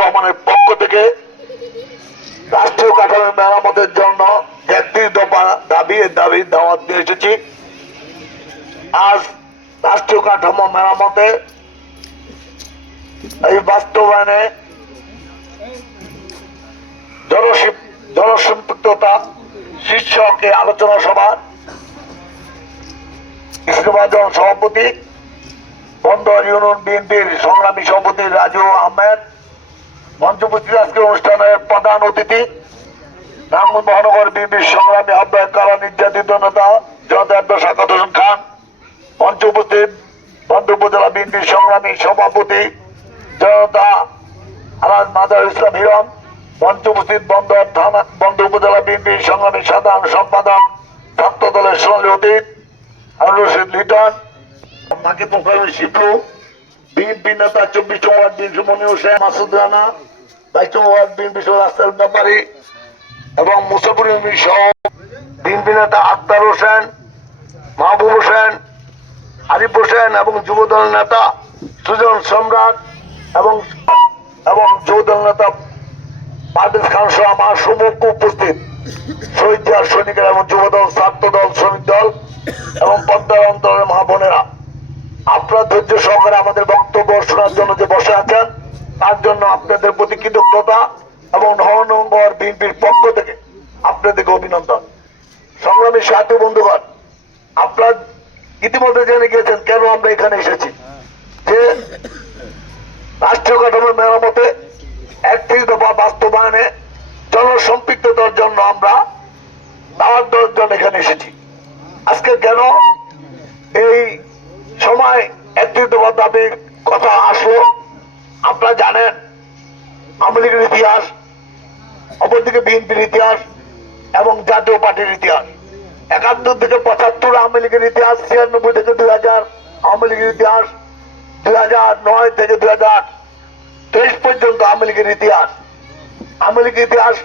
রহমানের পক্ষ থেকে রাষ্ট্রীয় কাঠামো মেরামতের জন্য একত্রিশ দফা দাবি দাবি দাওয়াত দিয়ে এসেছি। আজ রাষ্ট্রীয় কাঠামো মেরামতে এই বাস্তবায়নে জনসম্পৃক্ততা শীর্ষক আলোচনা সভা ইসলামাজন সভাপতি, বন্দর ইউনিয়ন বিএনপির সংগ্রামী সভাপতি রাজু আহমেদ মঞ্চ উপস্থিত আজকের অনুষ্ঠানের প্রধান অতিথি, রামগঞ্জ মহানগর বিএনপির সংগ্রামী আহ্বায়ক কারা নির্যাতিত নেতা জনতা সাকাত হোসেন খান? মঞ্চ উপস্থিত বন্ধ উপজেলা বিএনপির সংগ্রামী সভাপতি জনতা আলাদ মাদার ইসলাম হিরণ, মঞ্চ উপস্থিত বন্দর থানা, বন্ধ উপজেলা বিএনপির সংগ্রামী সাধারণ সম্পাদক ছাত্র দলের সোনালী অতীত হারুন রশিদ লিটন, মাকে প্রকাশ শিবলু বিএনপি নেতা চব্বিশ নম্বর বিএনপি মনি হোসেন, মাসুদ রানা ব্যাপারী এবং মুসাফুর সহ বিএনপি নেতা আক্তার হোসেন, মাহবুব হোসেন, আরিফ হোসেন এবং যুবদল নেতা সুজন সম্রাট এবং এবং যুবদল নেতা পারভেজ খান সহ আমার সমুখ উপস্থিত। শহীদ জিয়ার সৈনিকের এবং যুবদল ছাত্র দল শ্রমিক দল এবং পদ্মার অন্তরের মা বোনেরা। আপনার ধৈর্য সহকারে আমাদের বক্তব্য শোনার জন্য যে বসে আছেন তার জন্য আপনাদের প্রতি কৃতজ্ঞতা এবং নবনগর বিএনপির পক্ষ থেকে আপনাদেরকে অভিনন্দন। সংগ্রামী সাথী বন্ধুগণ, আপনার ইতিমধ্যে জেনে গিয়েছেন কেন আমরা এখানে এসেছি। যে রাষ্ট্রীয় কাঠামোর মেরামতে একত্রিশ দফা বাস্তবায়নে জনসম্পৃক্ততার জন্য আমরা দাওয়াত দেওয়ার জন্য এখানে এসেছি। আজকে কেন এই সময় একত্রিশ দফা দাবির কথা আসলো? আপনারা জানেন, আওয়ামী লীগের ইতিহাস, অপরদিকে বিএনপির ইতিহাস এবং জাতীয় পার্টির ইতিহাস। একাত্তর থেকে পঁচাত্তর আওয়ামী লীগের ইতিহাস, ছিয়ানব্বই থেকে দুই হাজার, আওয়ামী লীগের ইতিহাস দুই হাজার নয় থেকে দুই হাজার তেইশ পর্যন্ত আওয়ামী লীগের ইতিহাস। আওয়ামী লীগের ইতিহাস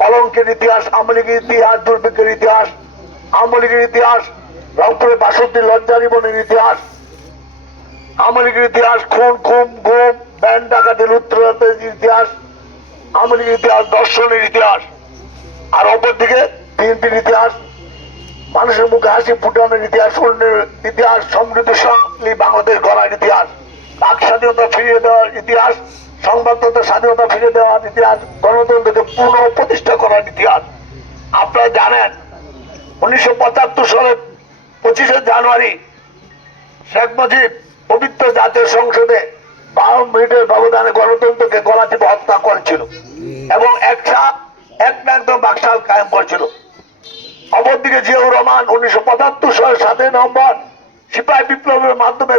কলঙ্কের ইতিহাস, আওয়ামী লীগের ইতিহাস দুর্ভিক্ষের ইতিহাস, আওয়ামী লীগের ইতিহাস রংপুরের বাষট্টি লজ্জা জীবনের ইতিহাস। লীগের ইতিহাস খুন, খুম, গুম ব্যান্ড ডাকাতির উত্তরাতের ইতিহাস লীগের ইতিহাস, দর্শনের ইতিহাস। আর অপরদিকে বিএনপির ইতিহাস, মানুষের মুখে হাসি ফুটানোর ইতিহাস, অন্যের ইতিহাস সমৃদ্ধশালী বাংলাদেশ গড়ার ইতিহাস। বাক স্বাধীনতা ফিরিয়ে দেওয়ার ইতিহাস সংবাদপত্র স্বাধীনতা ফিরিয়ে দেওয়ার ইতিহাস, গণতন্ত্রকে পুনঃ প্রতিষ্ঠা করার ইতিহাস। আপনারা জানেন, উনিশশো পঁচাত্তর সালের পঁচিশে জানুয়ারি শেখ মুজিব পবিত্র জাতীয় সংসদে বারো মিনিটের ব্যবধানে গণতন্ত্রকে গলা টিপে হত্যা করেছিল। এবং একটা এক একদম বাকশাল কায়েম করেছিল। অপরদিকে জিয়াউর রহমান উনিশশো পঁচাত্তর সালের সাতই নভেম্বর সিপাহী বিপ্লবের মাধ্যমে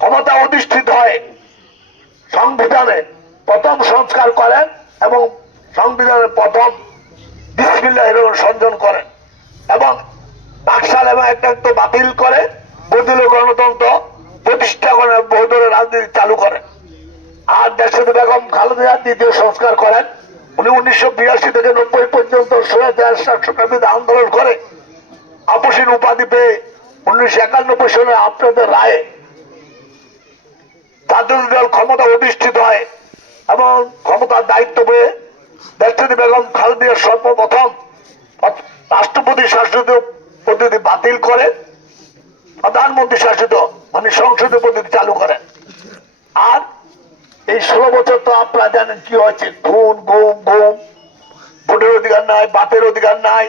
ক্ষমতা অধিষ্ঠিত হয় সংবিধানে প্রথম সংস্কার করেন এবং সংবিধানের প্রথম বিসমিল্লাহ সঞ্জন করেন এবং বাকশাল এবং একটা বাতিল করে বদল গণতন্ত্র প্রতিষ্ঠা করে বহুদল রাজনীতি চালু করেন আর দেশের বেগম খালেদা দ্বিতীয় সংস্কার করেন। উনি উনিশশো বিরাশি থেকে নব্বই পর্যন্ত আন্দোলন করে। আপসীন উপাধি পেয়ে উনিশশো একানব্বই সালে আপনাদের রায়ে জাতীয় দল ক্ষমতা অধিষ্ঠিত হয় এবং ক্ষমতার দায়িত্ব পেয়ে দেশটি বেগম খালেদিয়া সর্বপ্রথম রাষ্ট্রপতি শাসিত পদ্ধতি বাতিল করে। প্রধানমন্ত্রী শাসিত মানে সংসদীয় পদ্ধতি চালু করেন। আর এই ষোলো বছর তো আপনারা জানেন কি হয়েছে। খুন গুম গুম ভোটের অধিকার নাই, বাতের অধিকার নাই,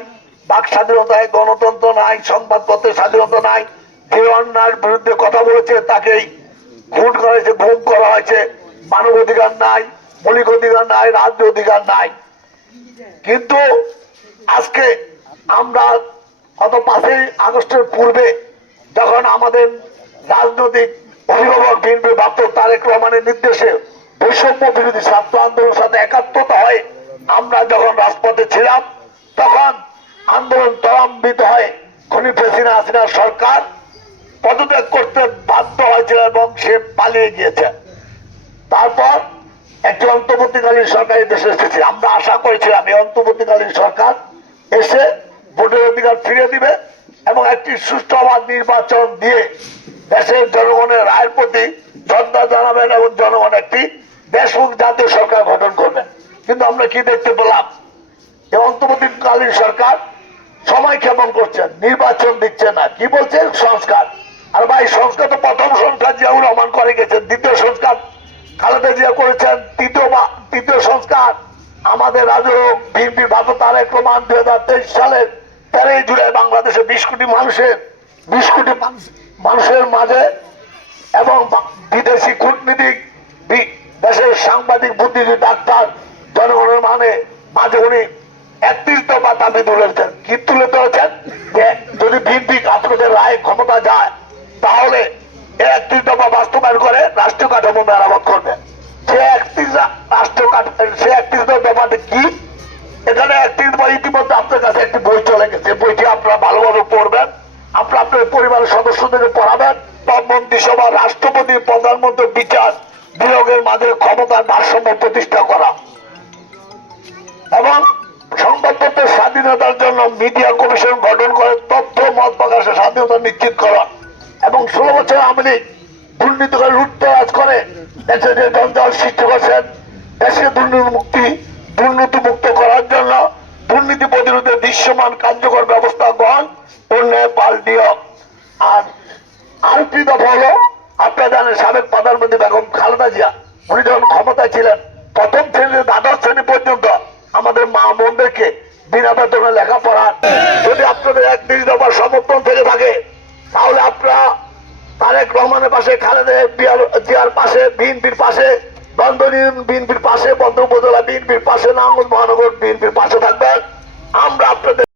বাক স্বাধীনতা গণতন্ত্র নাই, সংবাদপত্রের স্বাধীনতা নাই। যে অন্যায়ের বিরুদ্ধে কথা বলেছে, তাকেই খুন করা হয়েছে গুম করা হয়েছে। মানব অধিকার নাই, মৌলিক অধিকার নাই, রাজ্য অধিকার নাই। কিন্তু আজকে আমরা গত পাঁচই আগস্টের পূর্বে যখন আমাদের রাজনৈতিক অভিভাবক বিএনপি ভাবত তারেক রহমানের নির্দেশে বৈষম্য বিরোধী ছাত্র আন্দোলনের সাথে একাত্মতা হয়, আমরা যখন রাজপথে ছিলাম, তখন আন্দোলন ত্বরান্বিত হয় খনি প্রেসিনা হাসিনা সরকার। পদত্যাগ করতে বাধ্য হয়েছিল এবং সে পালিয়ে গিয়েছে। তারপর একটি অন্তর্বর্তীকালীন সরকার দেশে এসেছে। আমরা আশা করেছিলাম এই অন্তর্বর্তীকালীন সরকার এসে ভোটের অধিকার ফিরে দিবে। এবং একটি সুষ্ঠু আবাদ নির্বাচন দিয়ে দেশের জনগণের রায়ের প্রতি শ্রদ্ধা জানাবেন এবং জনগণ একটি দেশমুখ জাতীয় সরকার গঠন করবেন। কিন্তু আমরা কি দেখতে পেলাম? এই অন্তর্বর্তীকালীন সরকার সময় ক্ষেপণ করছেন নির্বাচন দিচ্ছে না। কি বলছেন সংস্কার। আর ভাই, সংস্কার তো প্রথম সংস্কার জিয়াউর রহমান করে গেছেন, দ্বিতীয় সংস্কার খালেদা জিয়া করেছেন, তৃতীয় তৃতীয় সংস্কার আমাদের রাজ্য বিএনপির ভারত তারেক প্রমাণ দুই হাজার তেইশ সালের তেরোই জুলাই বাংলাদেশে বিশ কোটি মানুষের, বিশ কোটি মানুষের মাঝে এবং বিদেশি কূটনীতিক দেশের সাংবাদিক, বুদ্ধিজীবী, ডাক্তার, জনগণের মানে মাঝে উনি একত্রিশ দফা দাবি তুলেছেন। কি তুলে ধরেছেন? যে যদি বিএনপি আপনাদের রায় ক্ষমতা যায়, তাহলে একত্রিশ দফা বাস্তবায়ন করে রাষ্ট্রীয় কাঠামো মেরামত করবে। সে একত্রিশ রাষ্ট্র সে একত্রিশ দফাতে কি? এখানে একত্রিশ দফা ইতিমধ্যে আপনার কাছে একটি বই চলে গেছে। বইটি আপনারা ভালোভাবে পড়বেন, আপনারা আপনার পরিবারের সদস্যদের পড়াবেন। বা মন্ত্রিসভা রাষ্ট্রপতি, প্রধানমন্ত্রী, বিচার বিয়োগের মাঝে ক্ষমতার ভারসাম্য প্রতিষ্ঠা করা। এবং সংবাদপত্রের স্বাধীনতার জন্য মিডিয়া কমিশন গঠন করে তথ্য, মত প্রকাশের স্বাধীনতা নিশ্চিত করা। এবং ষোলো বছর লীগ দুর্নীতি করে লুটতরাজ করে দেশে যে জঞ্জাল সৃষ্টি করছেন দেশে দুর্নীতি মুক্তি দুর্নীতি মুক্ত করার জন্য দুর্নীতি দৃশ্যমান কার্যকর ব্যবস্থা গ্রহণ উন্নয়ন পাল দিও আর আরেকটি দফা হলো আপনারা জানেন সাবেক প্রধানমন্ত্রী বেগম খালেদা জিয়া, উনি যখন ক্ষমতায় ছিলেন, প্রথম শ্রেণি দ্বাদশ শ্রেণি পর্যন্ত আমাদের মা বোনদেরকে বিনা বেতনে লেখাপড়া। যদি আপনাদের একত্রিশ দফার সমর্থন থেকে থাকে, তাহলে আপনারা তারেক রহমানের পাশে, খালেদা জিয়ার- পাশে, বিএনপির পাশে বন্ধনী বিএনপির পাশে বন্ধ উপজেলা বিএনপির পাশে নাঙ্গল মহানগর বিএনপির পাশে থাকবেন। আমরা আপনাদের